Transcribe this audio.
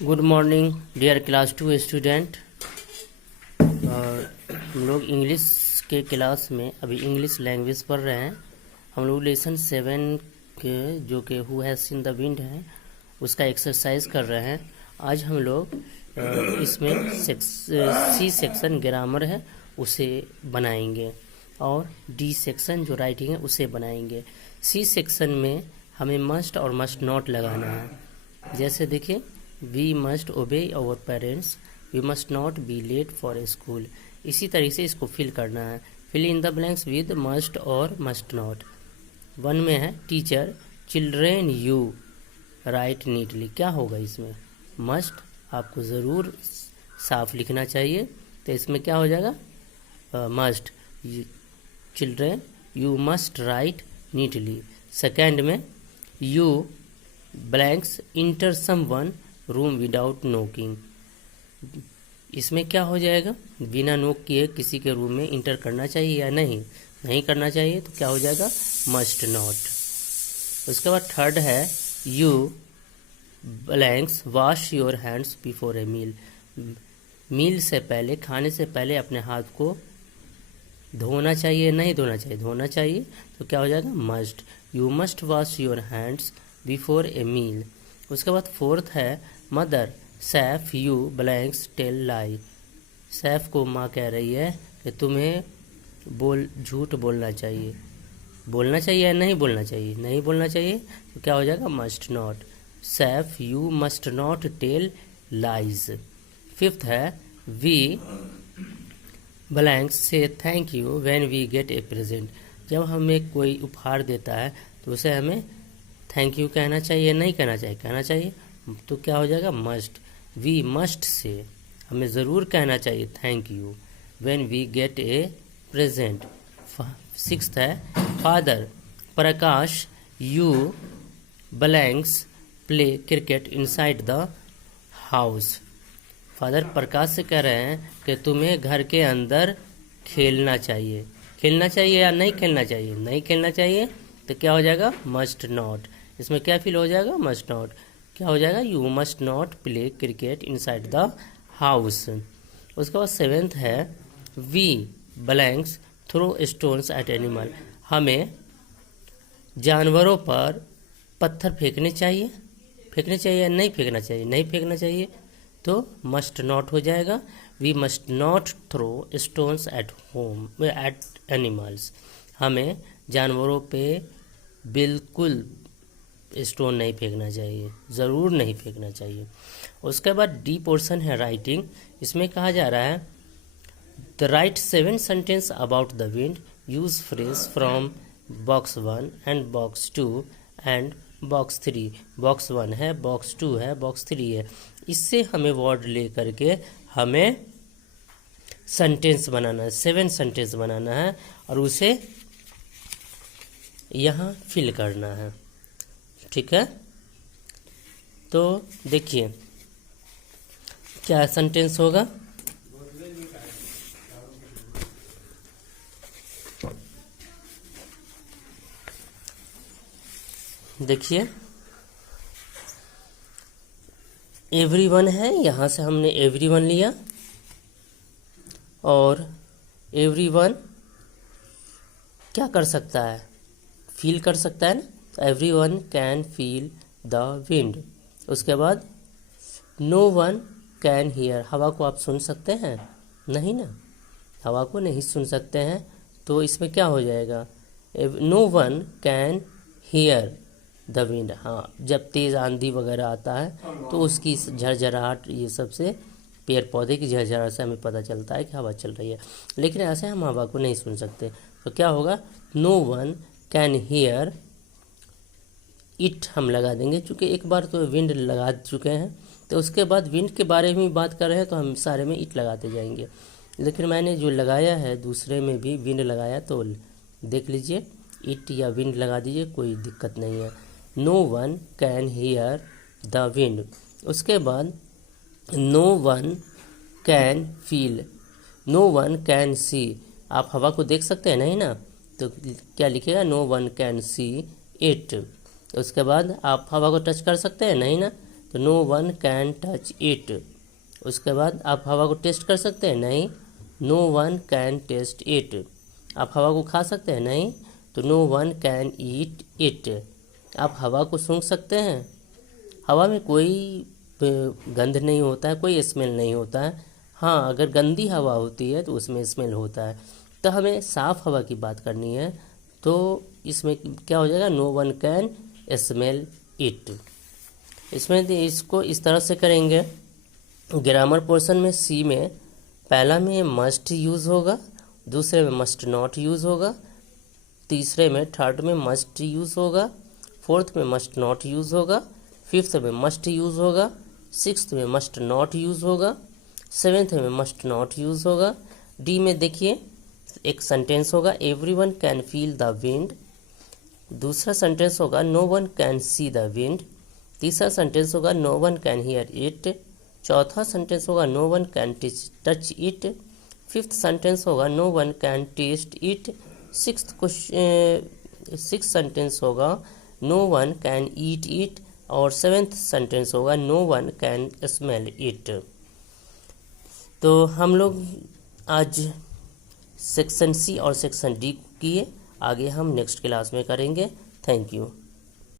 Good morning dear class 2 student. और हम लोग इंग्लिश के क्लास में अभी इंग्लिश लैंग्वेज पढ़ रहे हैं। हम लोग लेसन 7 के जो कि who has seen the wind है उसका एक्सरसाइज कर रहे हैं। आज हम लोग इसमें सी सेक्शन ग्रामर है उसे बनाएंगे और डी सेक्शन जो राइटिंग है उसे बनाएंगे। सी सेक्शन में हमें मस्ट और मस्ट नॉट लगाना है। जैसे देखिए, we must obey our parents, we must not be late for school. इसी तरीके से इसको फिल करना है। Fill in the blanks with must और मस्ट नॉट। 1 में है teacher children you write neatly. क्या होगा इसमें? मस्ट आपको ज़रूर साफ लिखना चाहिए, तो इसमें क्या हो जाएगा? Must. Children you must write neatly. Second में you blanks enter someone room without knocking. इसमें क्या हो जाएगा? बिना नोक किए किसी के रूम में इंटर करना चाहिए या नहीं? नहीं करना चाहिए, तो क्या हो जाएगा? Must not. उसके बाद थर्ड है you blanks wash your hands before a meal. Meal से पहले, खाने से पहले अपने हाथ को धोना चाहिए, नहीं धोना चाहिए? धोना चाहिए, तो क्या हो जाएगा? Must. You must wash your hands before a meal. उसके बाद फोर्थ है mother Saif you blanks tell lie. Saif को माँ कह रही है कि तुम्हें झूठ बोलना चाहिए। बोलना चाहिए या नहीं बोलना चाहिए? नहीं बोलना चाहिए, तो क्या हो जाएगा? Must not. सैफ you must not tell lies. Fifth है वी ब्लैंक्स से thank you when we get a present. जब हमें कोई उपहार देता है तो उसे हमें थैंक यू कहना चाहिए, नहीं कहना चाहिए? कहना चाहिए, तो क्या हो जाएगा? मस्ट। वी मस्ट से, हमें ज़रूर कहना चाहिए thank you when we get a present. Sixth है father Prakash you blanks play cricket inside the house. Father Prakash से कह रहे हैं कि तुम्हें घर के अंदर खेलना चाहिए। खेलना चाहिए या नहीं खेलना चाहिए? नहीं खेलना चाहिए, तो क्या हो जाएगा? Must not. इसमें क्या फिल हो जाएगा? Must not. क्या हो जाएगा? You must not play cricket inside the house. उसके बाद सेवेंथ है we blanks throw stones at animal. हमें जानवरों पर पत्थर फेंकने चाहिए। फेंकने चाहिए या नहीं फेंकना चाहिए? नहीं फेंकना चाहिए, तो मस्ट नॉट हो जाएगा। We must not throw stones at home at animals. हमें जानवरों पे बिल्कुल स्टोन नहीं फेंकना चाहिए, ज़रूर नहीं फेंकना चाहिए। उसके बाद डी पोर्शन है राइटिंग। इसमें कहा जा रहा है the right 7 sentence about the wind, use phrase from box 1 and box 2 and box 3। Box 1 है, बॉक्स 2 है, बॉक्स 3 है। इससे हमें वर्ड ले करके हमें सेंटेंस बनाना है, 7 सेंटेंस बनाना है और उसे यहाँ फिल करना है। ठीक है, तो देखिए क्या सेंटेंस होगा। देखिए, एवरीवन है, यहाँ से हमने एवरीवन लिया और एवरीवन क्या कर सकता है? फील कर सकता है ना, तो everyone can feel the wind. उसके बाद नो वन कैन हियर। हवा को आप सुन सकते हैं? नहीं ना, हवा को नहीं सुन सकते हैं, तो इसमें क्या हो जाएगा? No one can hear the wind. हाँ, जब तेज़ आंधी वगैरह आता है तो उसकी झरझराहट, ये सबसे पेड़ पौधे की झरझराहट से हमें पता चलता है कि हवा चल रही है। लेकिन ऐसे हम हवा को नहीं सुन सकते, तो क्या होगा? No one can hear it हम लगा देंगे, चूँकि एक बार तो विंड लगा चुके हैं, तो उसके बाद विंड के बारे में बात कर रहे हैं तो हम सारे में इट लगाते जाएंगे। लेकिन मैंने जो लगाया है दूसरे में भी विंड लगाया, तो देख लीजिए इट या विंड लगा दीजिए, कोई दिक्कत नहीं है। No one can hear the wind. उसके बाद no one can feel, no one can see. आप हवा को देख सकते हैं? नहीं ना, तो क्या लिखेगा? No one can see it. उसके बाद आप हवा को टच कर सकते हैं? नहीं ना, तो no one can touch it. उसके बाद आप हवा को टेस्ट कर सकते हैं, नहीं, no one can taste it. आप हवा को खा सकते हैं, नहीं, तो no one can eat it. आप हवा को सूंघ सकते हैं, हवा में कोई गंध नहीं होता है, कोई स्मेल नहीं होता है। हाँ, अगर गंदी हवा होती है तो उसमें स्मेल होता है। तो हमें साफ़ हवा की बात करनी है, तो इसमें क्या हो जाएगा, no one can smell it. इसमें इसको इस तरह से करेंगे। ग्रामर पोर्शन में सी में पहला में मस्ट यूज़ होगा, दूसरे में मस्ट नॉट यूज़ होगा, तीसरे में थर्ड में मस्ट यूज़ होगा, फोर्थ में मस्ट नॉट यूज़ होगा, फिफ्थ में मस्ट यूज़ होगा, सिक्स्थ में मस्ट नॉट यूज़ होगा, सेवेंथ में मस्ट नॉट यूज़ होगा। डी में देखिए एक सेंटेंस होगा, everyone can feel the wind. दूसरा सेंटेंस होगा, no one can see the wind. तीसरा सेंटेंस होगा, no one can hear it. चौथा सेंटेंस होगा, no one can touch it. Fifth sentence होगा, no one can taste it. Sixth sentence होगा, no one can eat it. और seventh sentence होगा, no one can smell it. तो हम लोग आज सेक्शन सी और सेक्शन डी किए, आगे हम नेक्स्ट क्लास में करेंगे। Thank you.